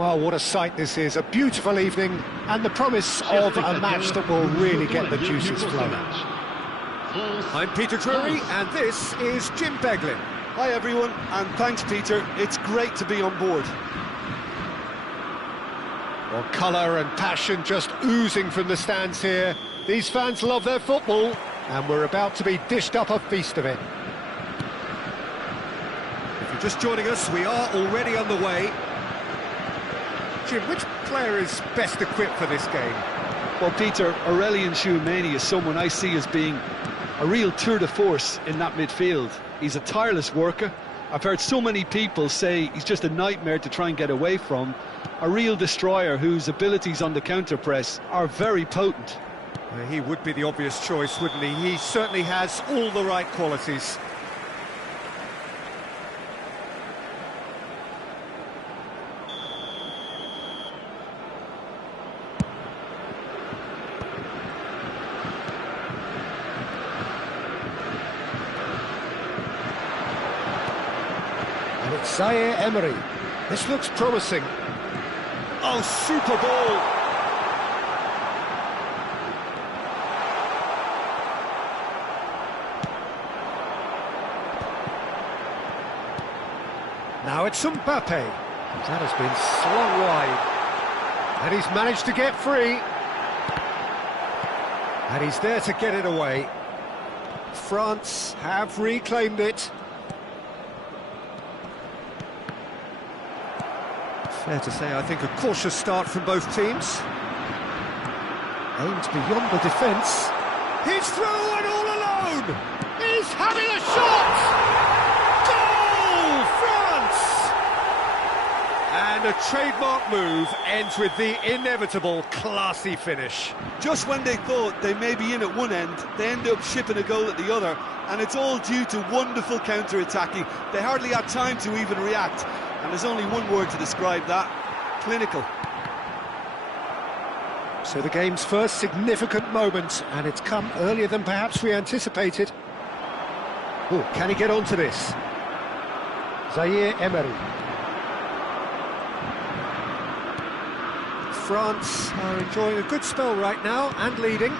Well, what a sight this is. A beautiful evening and the promise of a match that will really get the juices flowing. I'm Peter Drury and this is Jim Beglin. Hi everyone, and thanks Peter. It's great to be on board. Well, colour and passion just oozing from the stands here. These fans love their football and we're about to be dished up a feast of it. If you're just joining us, we are already on the way. Jim, which player is best equipped for this game? Well, Peter, Aurelien Tchouameni is someone I see as being a real tour de force in that midfield. He's a tireless worker. I've heard so many people say he's just a nightmare to try and get away from. A real destroyer whose abilities on the counter-press are very potent. He would be the obvious choice, wouldn't he? He certainly has all the right qualities. And it's Zaire Emery. This looks promising. Oh, super ball! Now it's Mbappe. That has been slung wide. And he's managed to get free. And he's there to get it away. France have reclaimed it. Fair to say, I think a cautious start from both teams. Aimed beyond the defence. He's through and all alone! He's having a shot! Goal, France! And a trademark move ends with the inevitable classy finish. Just when they thought they may be in at one end, they end up shipping a goal at the other, and it's all due to wonderful counter-attacking. They hardly had time to even react. And there's only one word to describe that: clinical. So the game's first significant moment, and it's come earlier than perhaps we anticipated. Oh, can he get onto this? Zaire Emery. France are enjoying a good spell right now and leading.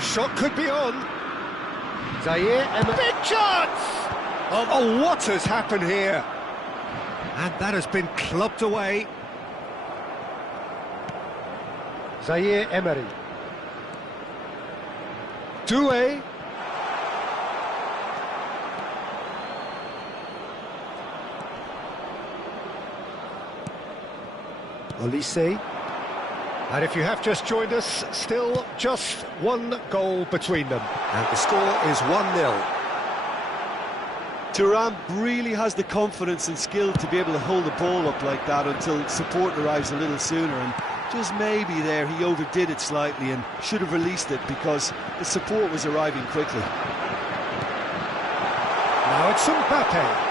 Shot could be on. Zaire Emery. Big chance! Oh, what has happened here? And that has been clubbed away. Zaire Emery. Doué. Olise. And if you have just joined us, still just one goal between them. And the score is 1-0. Thuram really has the confidence and skill to be able to hold the ball up like that until support arrives a little sooner, and just maybe there he overdid it slightly and should have released it because the support was arriving quickly. Now it's Mbappe.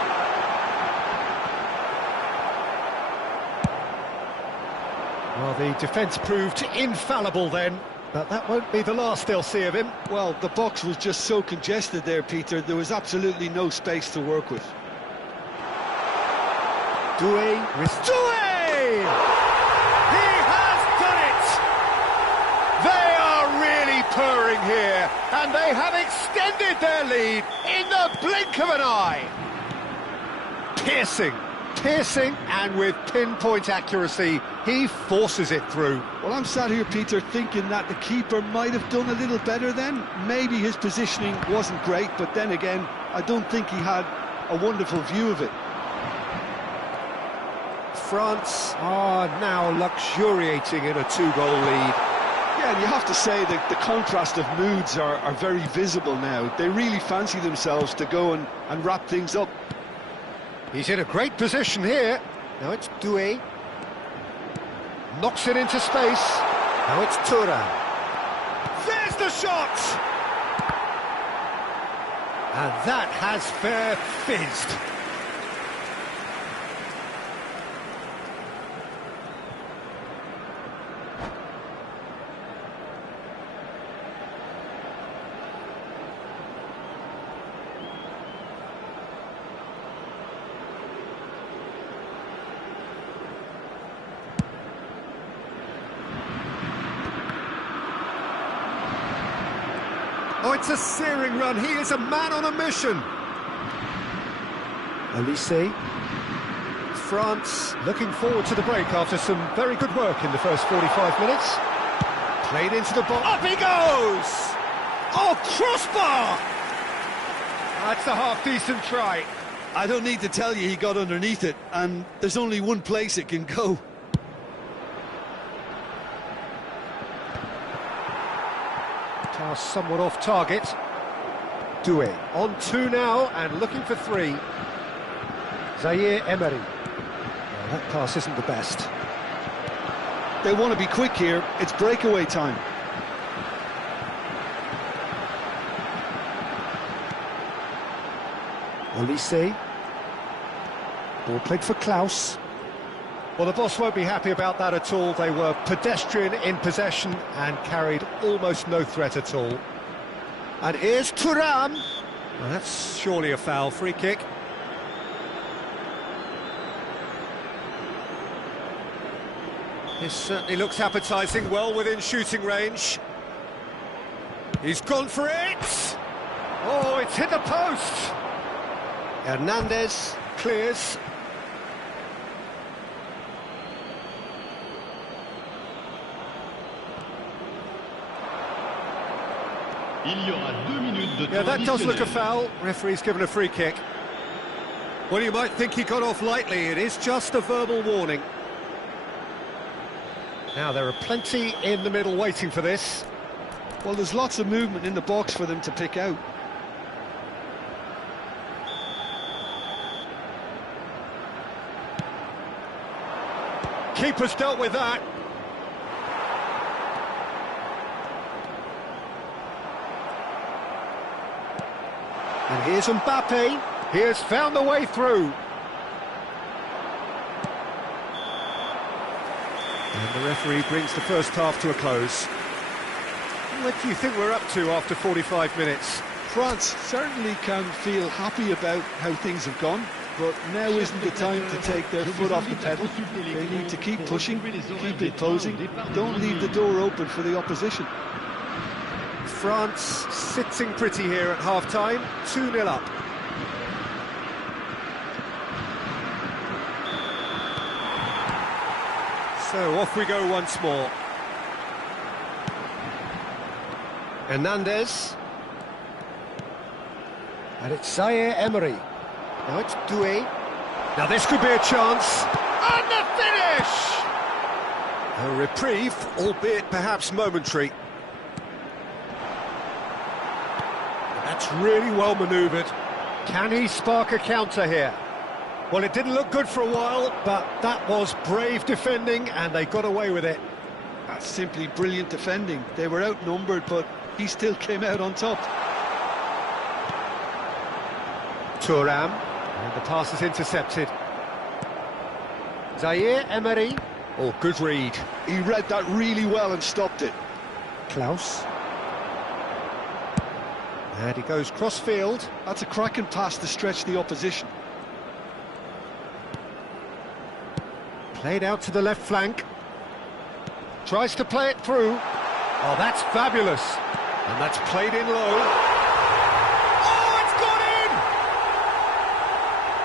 Well, the defence proved infallible then, but that won't be the last they'll see of him. Well, the box was just so congested there, Peter. There was absolutely no space to work with. Doué with Doué! He has done it! They are really purring here, and they have extended their lead in the blink of an eye. Piercing, and with pinpoint accuracy, he forces it through. Well, I'm sat here, Peter, thinking that the keeper might have done a little better then. Maybe his positioning wasn't great, but then again, I don't think he had a wonderful view of it. France are now luxuriating in a two-goal lead. Yeah, and you have to say that the contrast of moods are very visible now. They really fancy themselves to go and wrap things up. He's in a great position here. Now it's Doué. Knocks it into space. Now it's Thuram. There's the shot! And that has fair fizzed. Oh, it's a searing run. He is a man on a mission. Olise. France looking forward to the break after some very good work in the first 45 minutes. Played into the box. Up he goes! Oh, crossbar! That's a half-decent try. I don't need to tell you he got underneath it, and there's only one place it can go. Pass somewhat off target. Doué on 2 now and looking for 3. Zaire Emery. Well, that pass isn't the best. They want to be quick here. It's breakaway time. Olise. Ball played for Klaus. Well, the boss won't be happy about that at all. They were pedestrian in possession and carried almost no threat at all. And here's Thuram. Well, that's surely a foul. Free kick. This certainly looks appetising, well within shooting range. He's gone for it! Oh, it's hit the post! Hernandez clears. Yeah, that does look a foul. Referee's given a free kick. Well, you might think he got off lightly. It is just a verbal warning. Now, there are plenty in the middle waiting for this. Well, there's lots of movement in the box for them to pick out. Keeper's dealt with that. And here's Mbappe. He has found the way through. And the referee brings the first half to a close. What do you think we're up to after 45 minutes? France certainly can feel happy about how things have gone, but now isn't the time to take their foot off the pedal. They need to keep pushing, keep imposing, don't leave the door open for the opposition. France sitting pretty here at half-time, 2-0 up. So off we go once more. Hernandez. And it's Zaire Emery. Now it's Doué. Now this could be a chance. And the finish! A reprieve, albeit perhaps momentary. That's really well manoeuvred. Can he spark a counter here? Well, it didn't look good for a while, but that was brave defending, and they got away with it. That's simply brilliant defending. They were outnumbered, but he still came out on top. Thuram, and the pass is intercepted. Zaire Emery. Oh, good read. He read that really well and stopped it. Klaus. And he goes cross-field. That's a cracking pass to stretch the opposition. Played out to the left flank. Tries to play it through. Oh, that's fabulous. And that's played in low. Oh, it's gone in!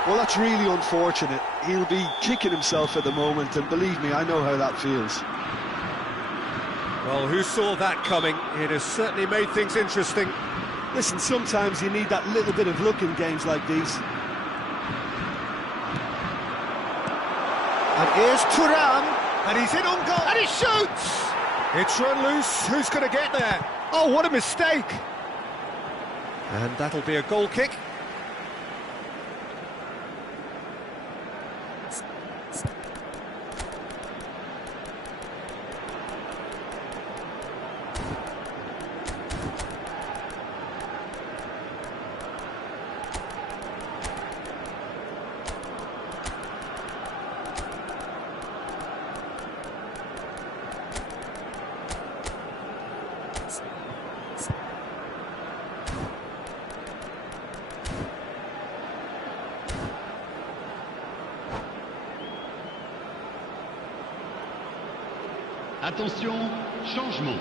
Well, that's really unfortunate. He'll be kicking himself at the moment, and believe me, I know how that feels. Well, who saw that coming? It has certainly made things interesting. Listen, sometimes you need that little bit of luck in games like these. And here's Thuram, and he's in on goal, and he shoots! It's run loose, who's going to get there? Oh, what a mistake! And that'll be a goal kick. Attention, changement.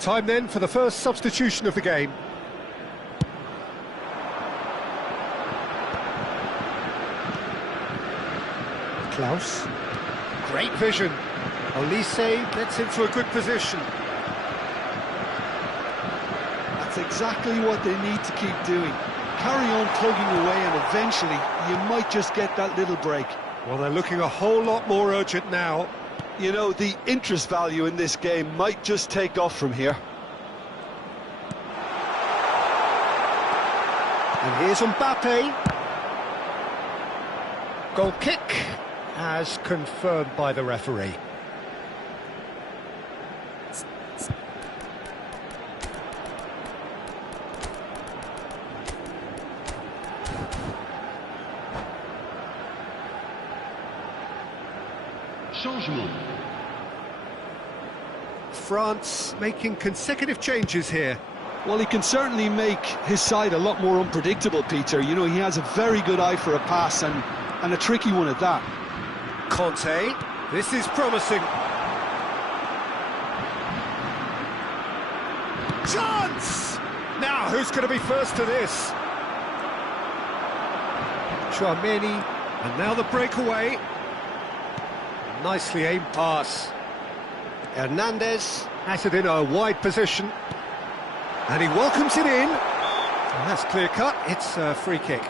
Time then for the first substitution of the game. Klaus. Great vision. Olise gets into a good position. That's exactly what they need to keep doing. Carry on plugging away and eventually you might just get that little break. Well, they're looking a whole lot more urgent now. You know, the interest value in this game might just take off from here. And here's Mbappe. Goal kick, as confirmed by the referee. Changement. France making consecutive changes here. Well, he can certainly make his side a lot more unpredictable, Peter. You know, he has a very good eye for a pass and a tricky one at that. Conte, this is promising. Chance! Now, who's going to be first to this? Tchouaméni, and now the breakaway. Nicely aimed pass. Hernandez has it in a wide position. And he welcomes it in. And that's clear cut, it's a free kick.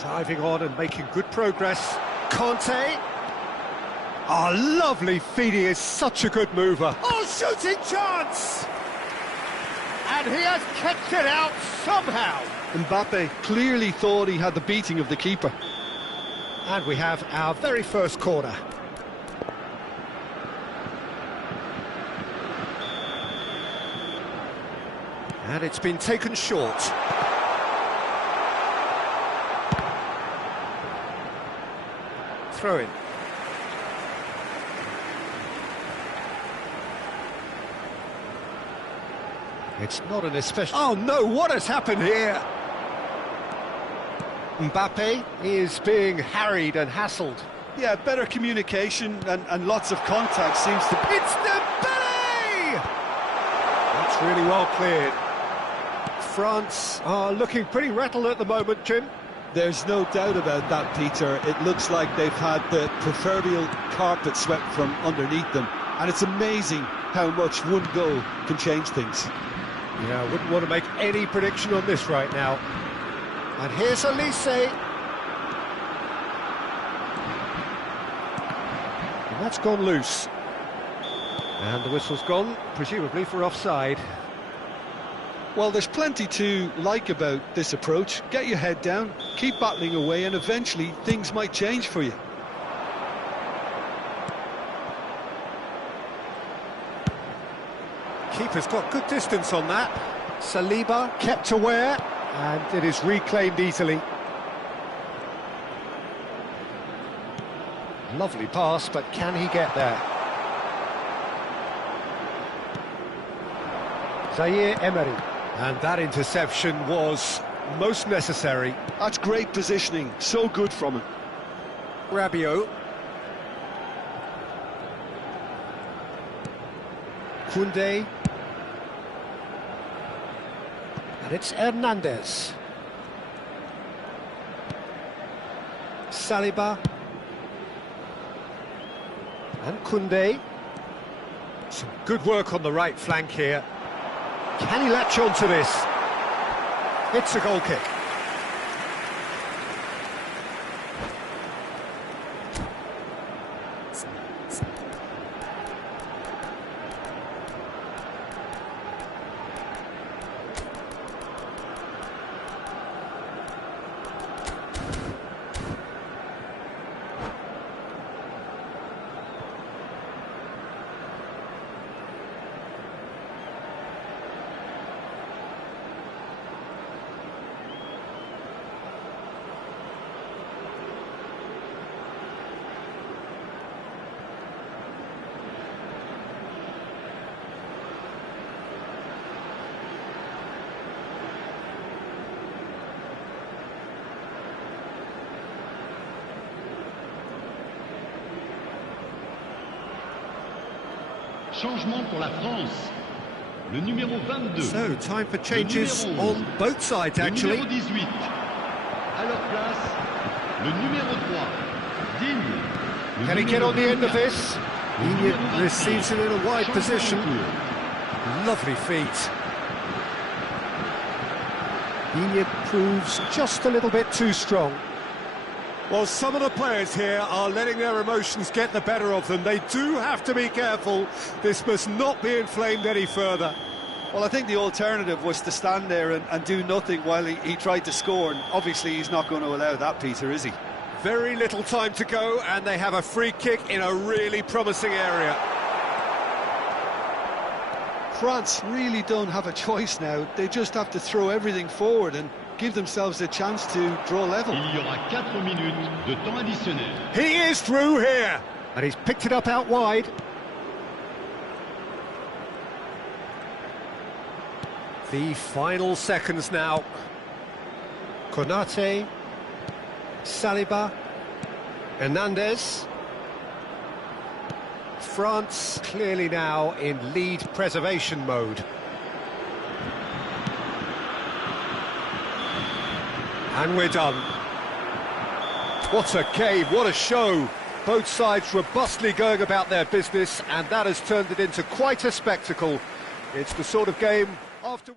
Driving on and making good progress. Conte. Oh, lovely feed, he is such a good mover. Oh, shooting chance! And he has kept it out somehow. Mbappe clearly thought he had the beating of the keeper. And we have our very first corner. And it's been taken short. Throw in. It's not an especially... Oh no, what has happened here? Mbappe is being harried and hassled. Yeah, better communication and lots of contact seems to... It's Dembele! That's really well cleared. France are looking pretty rattled at the moment, Jim. There's no doubt about that, Peter. It looks like they've had the proverbial carpet swept from underneath them. And it's amazing how much one goal can change things. Yeah, I wouldn't want to make any prediction on this right now. And here's Olise. And that's gone loose. And the whistle's gone, presumably for offside. Well, there's plenty to like about this approach. Get your head down, keep battling away, and eventually things might change for you. Keeper's got good distance on that. Saliba kept aware, and it is reclaimed easily. Lovely pass, but can he get there? Zaire Emery. And that interception was most necessary. That's great positioning, so good from him. Rabiot. Koundé. And it's Hernandez. Saliba. And Koundé. Some good work on the right flank here. Can he latch on to this? It's a goal kick. Changement pour la France. Le numéro 22. So, time for changes on both sides, Le actually. numéro 18. À leur place, le numéro 3. Digne. Le Can he get numéro on the end of 24. this? Le He numéro 25. receives it in a wide Changement position. en cours. Lovely feet. He proves just a little bit too strong. Well, some of the players here are letting their emotions get the better of them. They do have to be careful. This must not be inflamed any further. Well, I think the alternative was to stand there and do nothing while he tried to score, and obviously he's not going to allow that, Peter, is he? Very little time to go, and they have a free kick in a really promising area. France really don't have a choice now. They just have to throw everything forward and give themselves a chance to draw level. Il y aura 4 minutes de temps additionnel. He is through here, and he's picked it up out wide. The final seconds now. Konate, Saliba, Hernandez. France clearly now in lead preservation mode. And we're done. What a game, what a show. Both sides robustly going about their business, and that has turned it into quite a spectacle. It's the sort of game after...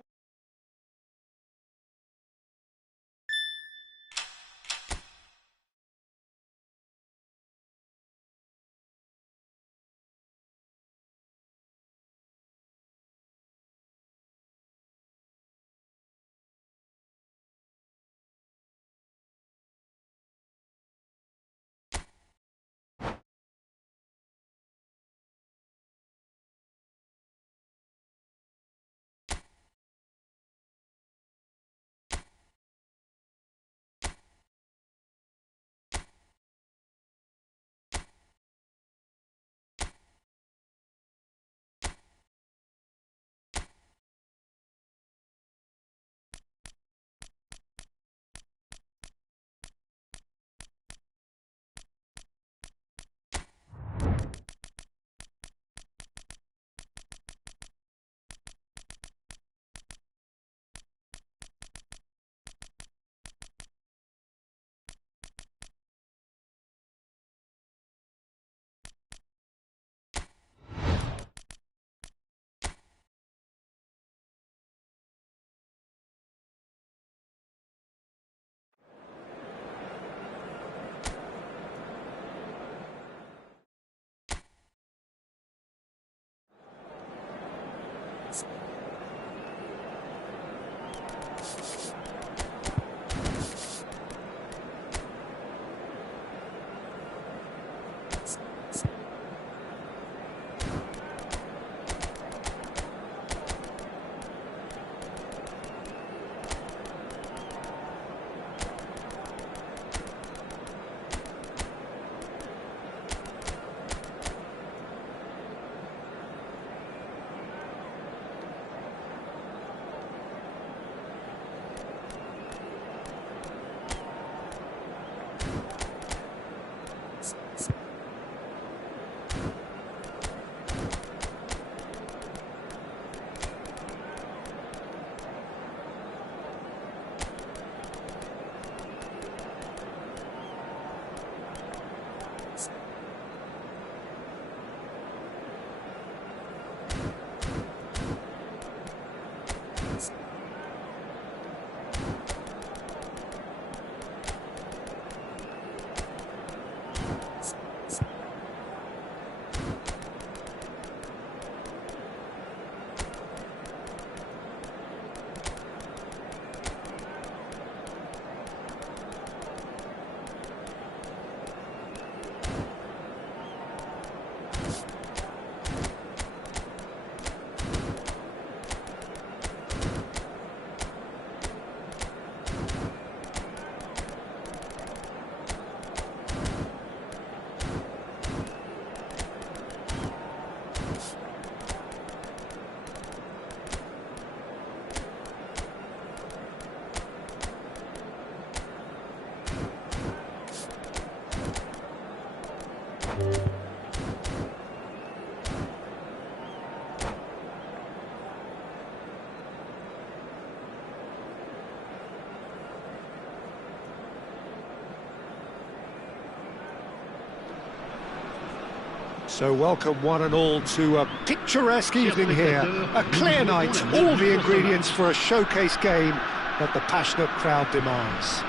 So welcome one and all to a picturesque evening here. A clear night, all the ingredients for a showcase game that the passionate crowd demands.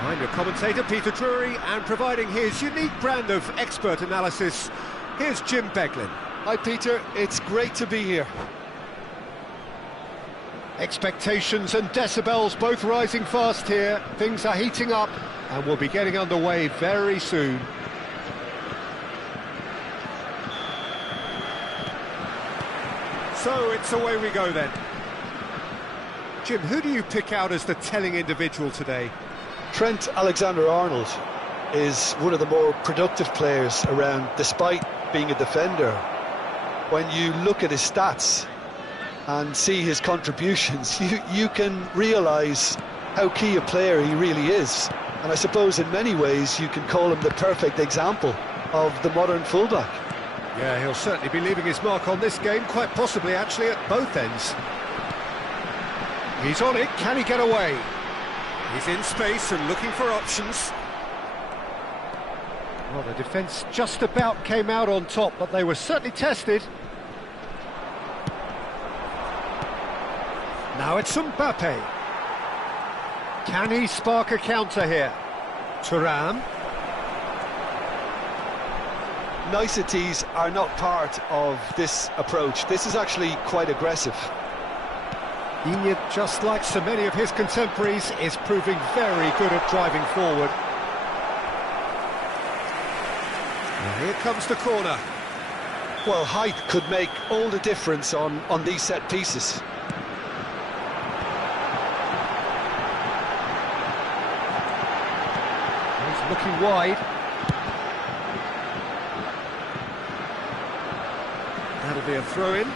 I'm your commentator, Peter Drury, and providing his unique brand of expert analysis, here's Jim Beglin. Hi Peter, it's great to be here. Expectations and decibels both rising fast here. Things are heating up and we'll be getting underway very soon. So it's away we go then. Jim, who do you pick out as the telling individual today? Trent Alexander-Arnold is one of the more productive players around, despite being a defender. When you look at his stats and see his contributions, you can realise how key a player he really is. And I suppose in many ways you can call him the perfect example of the modern fullback. Yeah, he'll certainly be leaving his mark on this game, quite possibly actually at both ends. He's on it, can he get away? He's in space and looking for options. Well, the defence just about came out on top, but they were certainly tested. Now it's Mbappe. Can he spark a counter here? Thuram. Niceties are not part of this approach. This is actually quite aggressive. Digne, just like so many of his contemporaries, is proving very good at driving forward. And here comes the corner. Well, height could make all the difference on these set pieces. He's looking wide. That'll be a throw-in.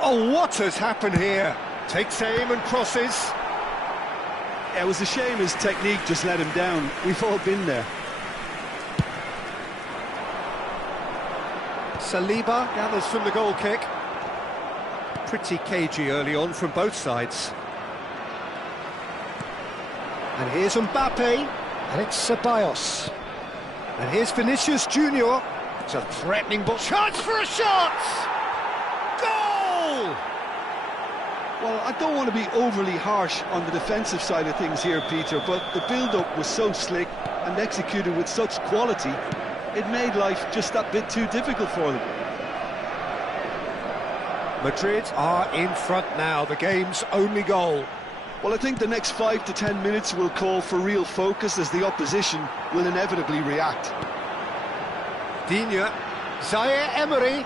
Oh, what has happened here? Takes aim and crosses. It was a shame his technique just let him down. We've all been there. Saliba gathers from the goal kick. Pretty cagey early on from both sides. And here's Mbappe, and it's Ceballos. And here's Vinicius Junior. It's a threatening ball. Chance for a shot! Goal! Well, I don't want to be overly harsh on the defensive side of things here, Peter, but the build-up was so slick and executed with such quality, it made life just that bit too difficult for them. Madrid are in front now, the game's only goal. Well, I think the next 5 to 10 minutes will call for real focus as the opposition will inevitably react. Digne, Zaire Emery,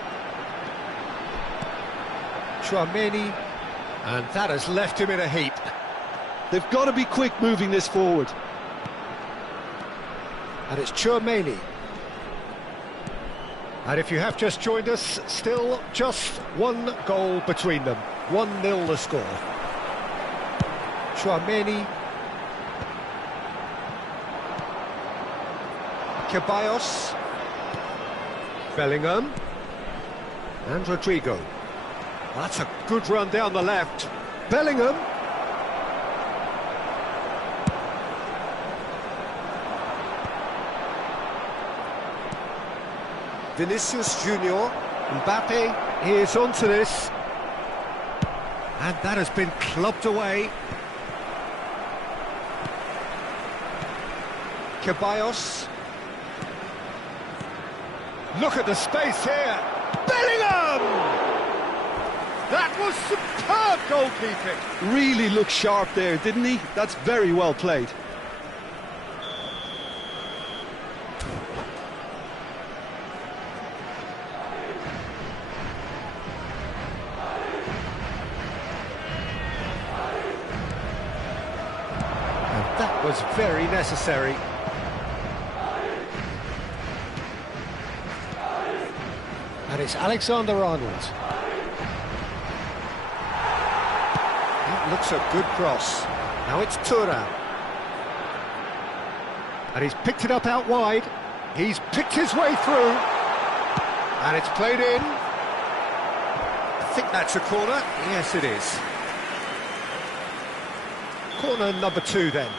Tchouaméni, and that has left him in a heap. They've got to be quick moving this forward. And it's Tchouaméni. And if you have just joined us, still just one goal between them. 1-0 the score. Tchouaméni. Ceballos. Bellingham. And Rodrigo. That's a good run down the left. Bellingham. Vinicius Junior. Mbappe is onto this. And that has been clubbed away. Ceballos. Look at the space here. Bellingham! That was superb goalkeeping. Really looked sharp there, didn't he? That's very well played. And that was very necessary. And it's Alexander-Arnold. That looks a good cross. Now it's Thuram. And he's picked it up out wide. He's picked his way through. And it's played in. I think that's a corner. Yes, it is. Corner number 2 then.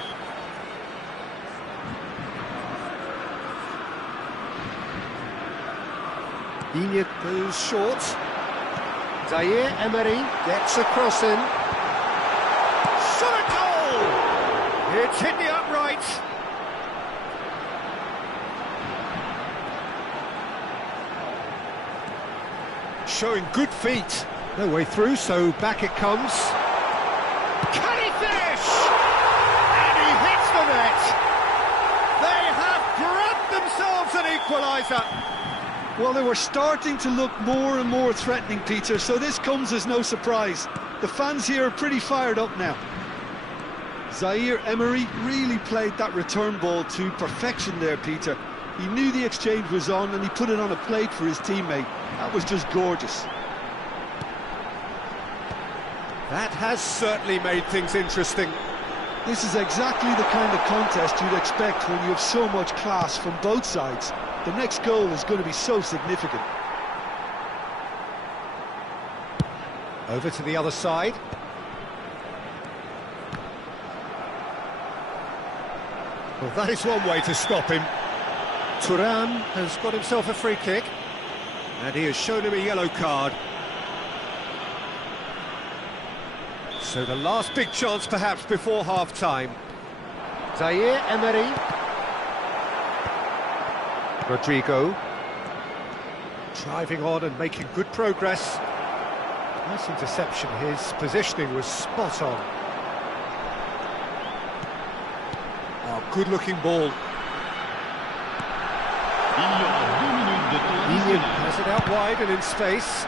Digne goes short. Zaire Emery gets a cross in. Shot a goal! It's hit the upright. Showing good feet. No way through, so back it comes. Can he finish? And he hits the net. They have grabbed themselves an equaliser. Well, they were starting to look more and more threatening, Peter, so this comes as no surprise. The fans here are pretty fired up now. Zaire Emery really played that return ball to perfection there, Peter. He knew the exchange was on and he put it on a plate for his teammate. That was just gorgeous. That has certainly made things interesting. This is exactly the kind of contest you'd expect when you have so much class from both sides. The next goal is going to be so significant. Over to the other side. Well, that is one way to stop him. Thuram has got himself a free kick, and he has shown him a yellow card. So the last big chance perhaps before half-time. Zaire Emery. Rodrigo. Driving on and making good progress. Nice interception, his positioning was spot on. Oh, good-looking ball. Digne has it out wide and in space.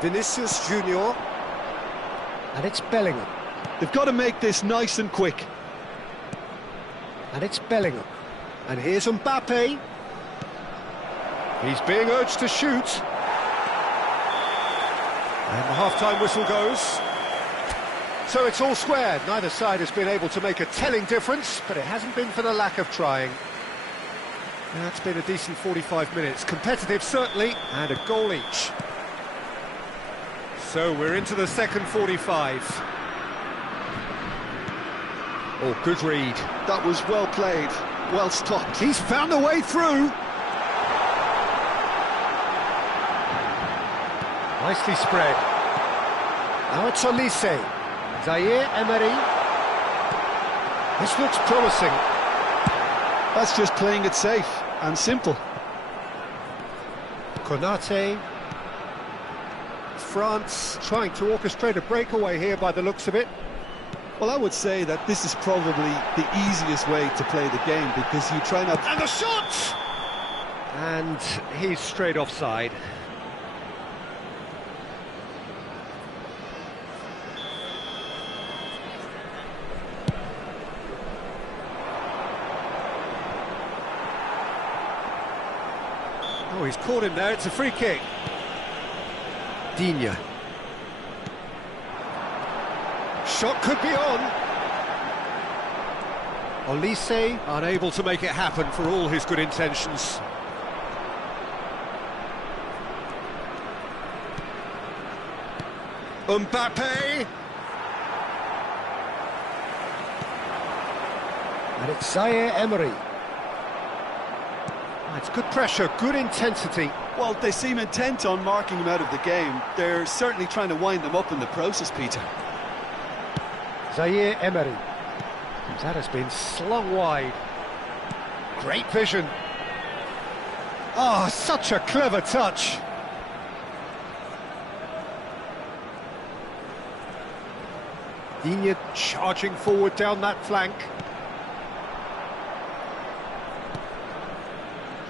Vinicius Junior. And it's Bellingham. They've got to make this nice and quick. And it's Bellingham. And here's Mbappe. He's being urged to shoot. And the half-time whistle goes. So it's all square. Neither side has been able to make a telling difference, but it hasn't been for the lack of trying. Now, it's been a decent 45 minutes. Competitive, certainly, and a goal each. So we're into the second 45. Oh, good read. That was well played, well stopped. He's found a way through. Nicely spread. Now it's Olise. Zaire Emery. This looks promising. That's just playing it safe and simple. Konate. France trying to orchestrate a breakaway here by the looks of it. Well, I would say that this is probably the easiest way to play the game because you try not... And the shot! And he's straight offside. Oh, he's caught him there, it's a free kick. Digne. Shot could be on. Olise unable to make it happen for all his good intentions. Mbappe. And it's Zaire Emery. It's good pressure, good intensity. Well, they seem intent on marking him out of the game. They're certainly trying to wind them up in the process, Peter. Zaire Emery. That has been slung wide. Great vision. Oh, such a clever touch. Digne charging forward down that flank.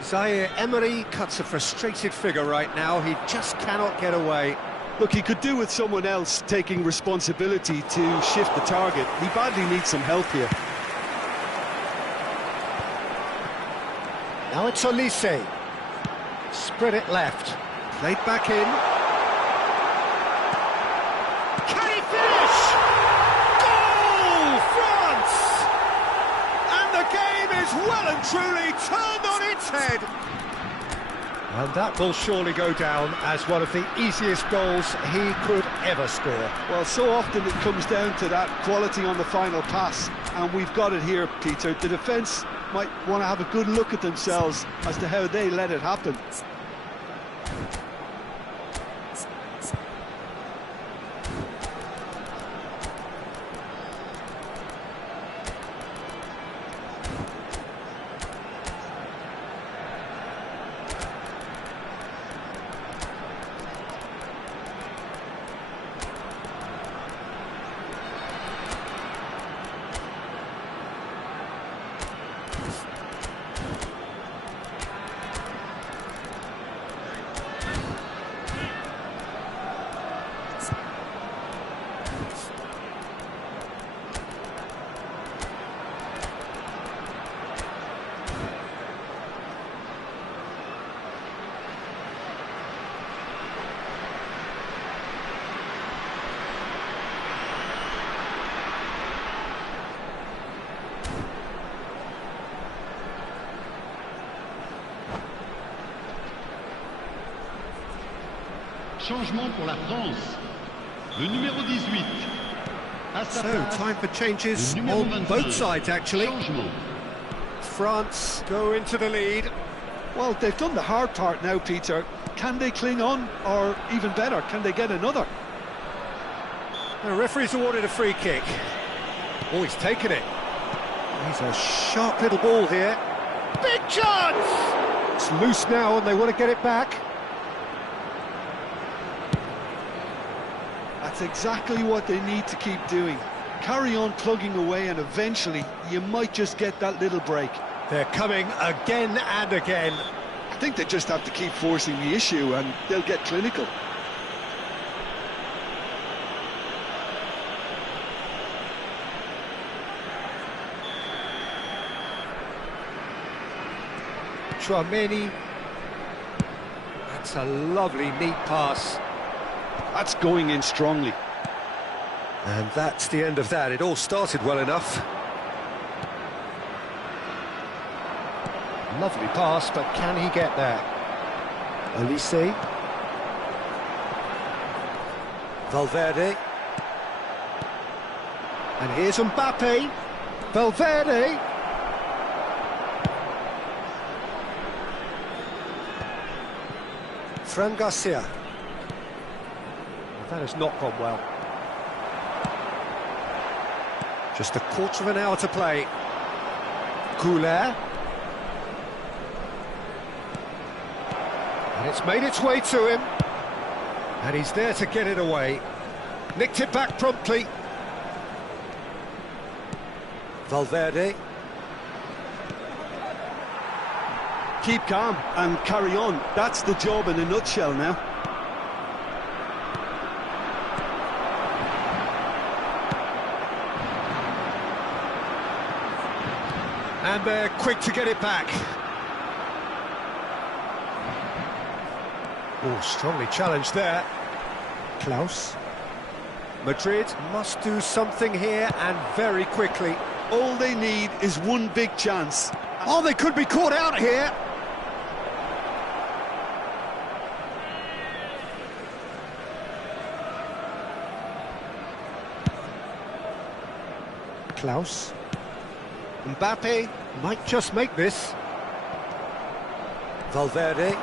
Zaire Emery cuts a frustrated figure right now. He just cannot get away. Look, he could do with someone else taking responsibility to shift the target. He badly needs some help here. Now it's Olise. Spread it left. Played back in. Can he finish? Goal! France! And the game is well and truly turned on its head. And that will surely go down as one of the easiest goals he could ever score. Well, so often it comes down to that quality on the final pass, and we've got it here, Peter. The defence might want to have a good look at themselves as to how they let it happen. Changement pour la France. Le numéro 18. So, time for changes on both sides, actually. Changement. France go into the lead. Well, they've done the hard part now, Peter. Can they cling on, or even better, can they get another? The referee's awarded a free kick. Oh, he's taken it. He's a sharp little ball here. Big chance! It's loose now and they want to get it back. That's exactly what they need to keep doing. Carry on plugging away and eventually you might just get that little break. They're coming again and again. I think they just have to keep forcing the issue and they'll get clinical. Chouameni. That's a lovely, neat pass. That's going in strongly. And that's the end of that. It all started well enough. Lovely pass, but can he get there? Olise. Valverde. And here's Mbappe. Valverde. Fran Garcia. That has not gone well. Just a quarter of an hour to play. Goulet. And it's made its way to him. And he's there to get it away. Nicked it back promptly. Valverde. Keep calm and carry on. That's the job in a nutshell now. And they're quick to get it back. Oh, strongly challenged there. Klaus. Madrid must do something here and very quickly. All they need is one big chance. Oh, they could be caught out here. Klaus. Mbappe might just make this. Valverde.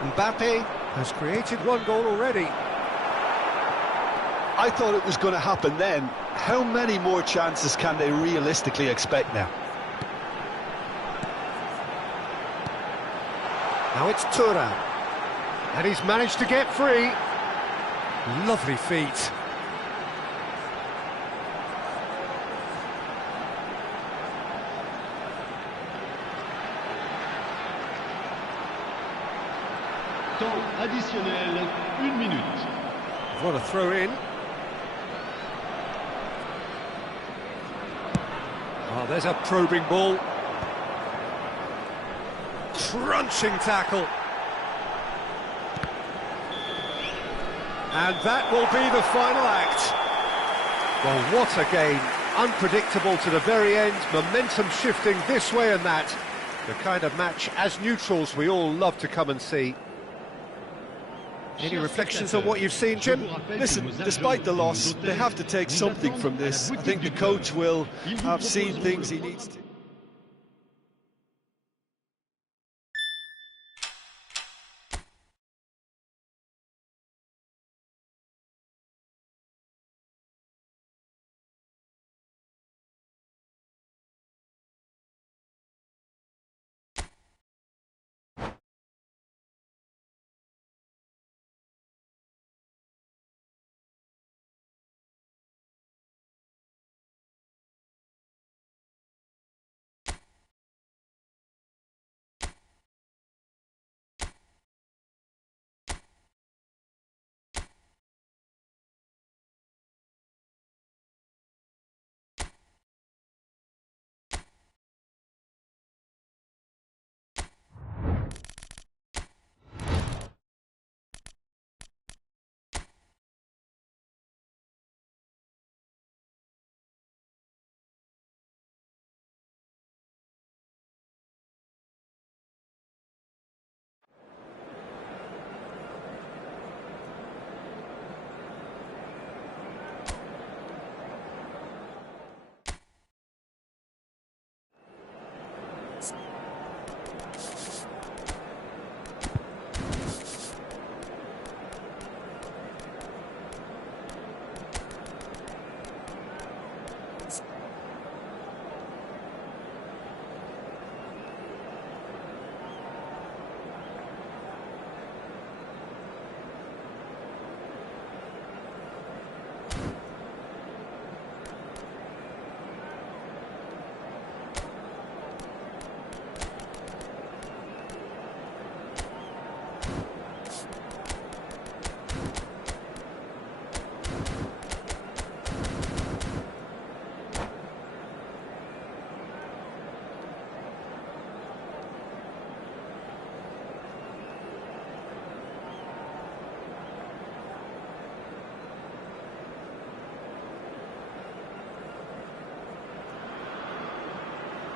Mbappe has created one goal already. I thought it was going to happen then. How many more chances can they realistically expect now? Now it's Thuram. And he's managed to get free. Lovely feet. Temps additionnel, 1 minute. What a throw in. Oh, there's a probing ball. Crunching tackle. And that will be the final act. Well, what a game. Unpredictable to the very end. Momentum shifting this way and that. The kind of match, as neutrals, we all love to come and see. Any reflections on what you've seen, Jim? Listen, despite the loss, they have to take something from this. I think the coach will have seen things he needs to.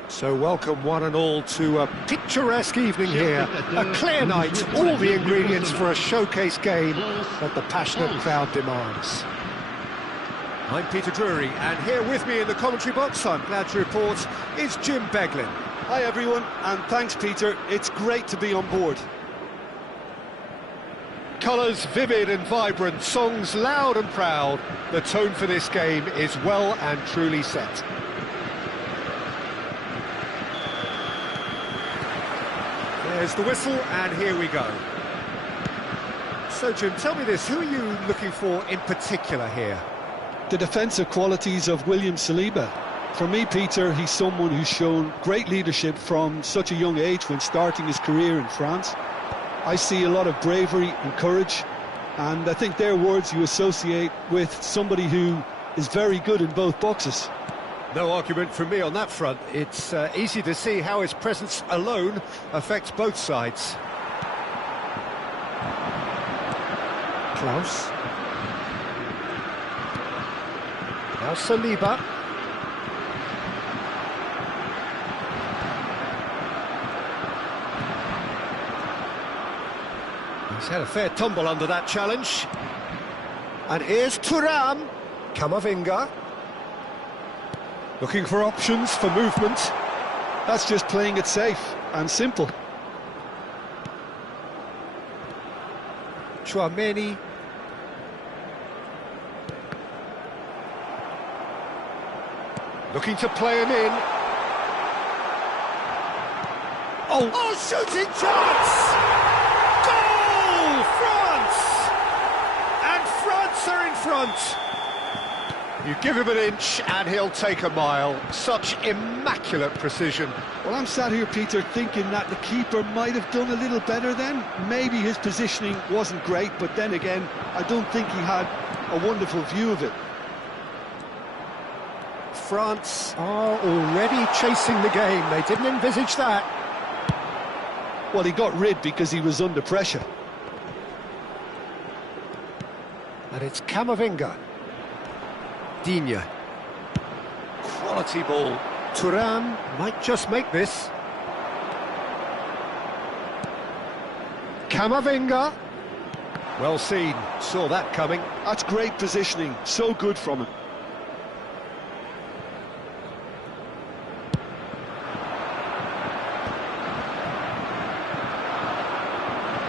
So welcome one and all to a picturesque evening here, a clear night, all the ingredients for a showcase game that the passionate crowd demands. I'm Peter Drury, and here with me in the commentary box, I'm glad to report, is Jim Beglin. Hi everyone, and thanks Peter, it's great to be on board. Colours vivid and vibrant, songs loud and proud, the tone for this game is well and truly set. There's the whistle, and here we go. So, Jim, tell me this, who are you looking for in particular here? The defensive qualities of William Saliba. For me, Peter, he's someone who's shown great leadership from such a young age when starting his career in France. I see a lot of bravery and courage, and I think they're words you associate with somebody who is very good in both boxes. No argument from me on that front. It's easy to see how his presence alone affects both sides. Klaus. Now Saliba. He's had a fair tumble under that challenge. And here's Thuram. Camavinga. Looking for options for movement. That's just playing it safe and simple. Tchouaméni. Looking to play him in. Oh, shooting chance! Goal! France! And France are in front. You give him an inch and he'll take a mile. Such immaculate precision. Well, I'm sat here, Peter, thinking that the keeper might have done a little better then. Maybe his positioning wasn't great, but then again, I don't think he had a wonderful view of it. France are already chasing the game. They didn't envisage that. Well, he got rid because he was under pressure. And it's Camavinga. Digne. Quality ball. Thuram might just make this. Camavinga. Well seen, saw that coming. That's great positioning, so good from him.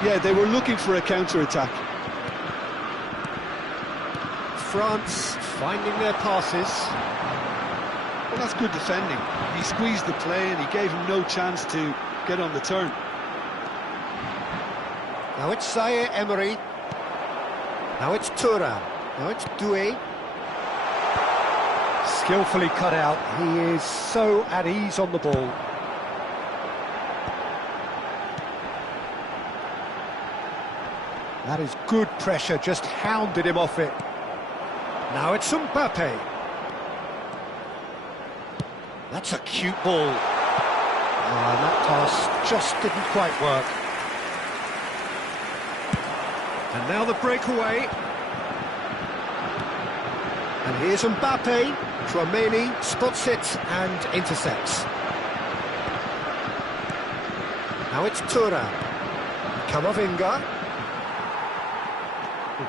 Yeah, they were looking for a counter-attack. France finding their passes. Well, that's good defending. He squeezed the play and he gave him no chance to get on the turn. Now it's Zaire Emery. Now it's Thuram. Now it's Doué. Skillfully cut out. He is so at ease on the ball. That is good pressure, just hounded him off it. Now it's Mbappe. That's a cute ball. And that pass just didn't quite work. And now the breakaway. And here's Mbappe. Tchouaméni spots it and intercepts. Now it's Thuram. Camavinga.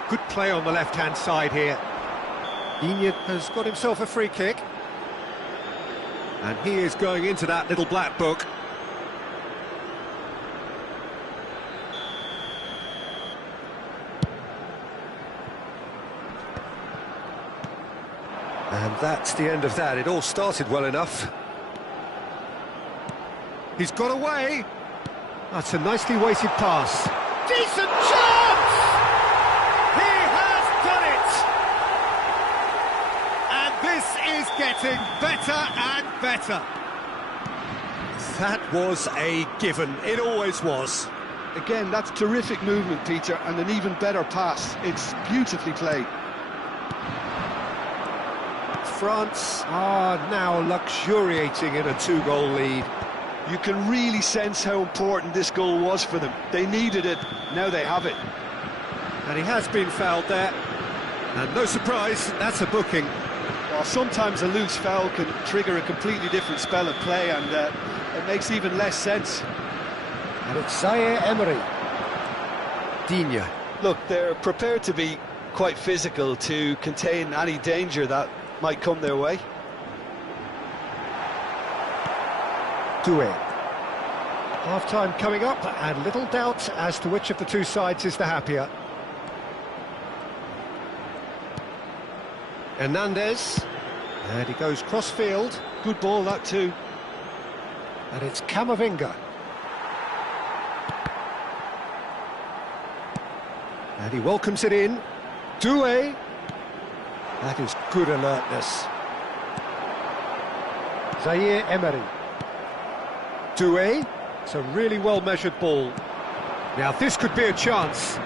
Good play on the left-hand side here. Digne has got himself a free kick. And he is going into that little black book. And that's the end of that. It all started well enough. He's got away. That's a nicely weighted pass. Decent chance! He has done it! And this is getting better and better. That was a given. It always was. Again, that's terrific movement, Peter, and an even better pass. It's beautifully played. France are now luxuriating in a two-goal lead. You can really sense how important this goal was for them. They needed it, now they have it. And he has been fouled there. And no surprise, that's a booking. Well, sometimes a loose foul can trigger a completely different spell of play, and it makes even less sense. And it's Zaire Emery. Digne. Look, they're prepared to be quite physical to contain any danger that might come their way. Doué. Half-time coming up, and little doubt as to which of the two sides is the happier. Hernandez. And he goes cross-field. Good ball, that too. And it's Camavinga. And he welcomes it in. Doué. That is good alertness. Zaire Emery. Doué. It's a really well-measured ball. Now this could be a chance.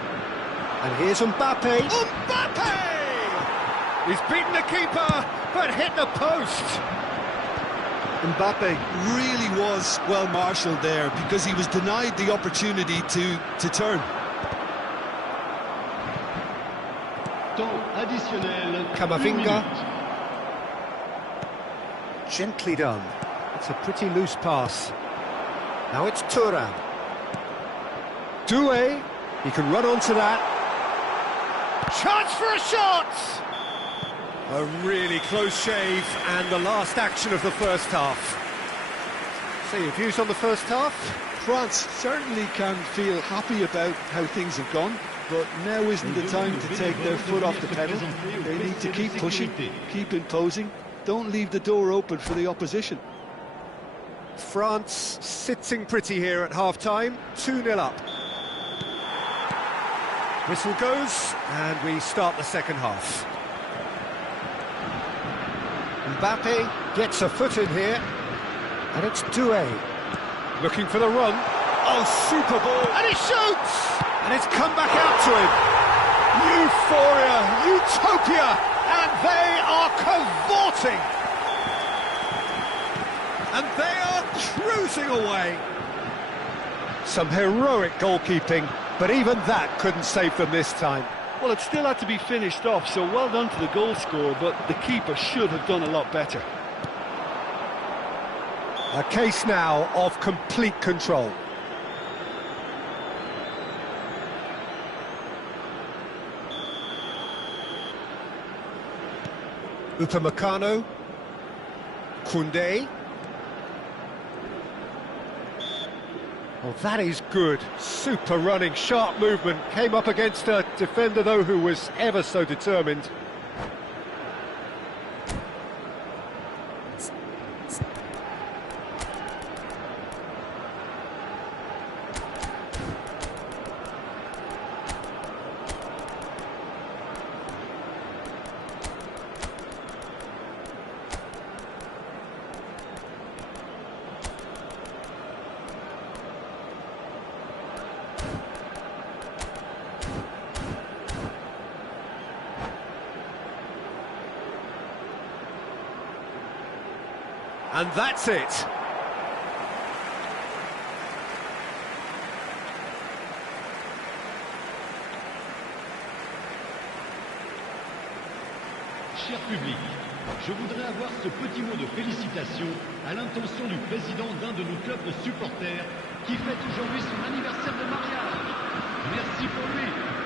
And here's Mbappe. Mbappe! He's beaten the keeper, but hit the post. Mbappe really was well marshalled there because he was denied the opportunity to turn. Temps additionnel. Camavinga. Gently done. It's a pretty loose pass. Now it's Thuram. Doué. He can run onto that. Chance for a shot! A really close shave, and the last action of the first half. So your views on the first half? France certainly can feel happy about how things have gone, but now isn't the time to take their foot off the pedal. They need to keep pushing, keep imposing, don't leave the door open for the opposition. France sitting pretty here at half-time, 2-0 up. Whistle goes, and we start the second half. Mbappe gets a foot in here, and it's Doué. Looking for the run. Oh, super ball, and he shoots! And it's come back out to him. Euphoria, utopia, and they are cavorting. And they are cruising away. Some heroic goalkeeping, but even that couldn't save them this time. Well, it still had to be finished off, so well done to the goal scorer, but the keeper should have done a lot better. A case now of complete control. Upamecano. Koundé. Oh, that is good. Super running, sharp movement. Came up against a defender, though, who was ever so determined. And that's it. Cher public, je voudrais avoir ce petit mot de félicitation à l'intention du président d'un de nos clubs de supporters qui fête aujourd'hui son anniversaire de mariage. Merci pour lui.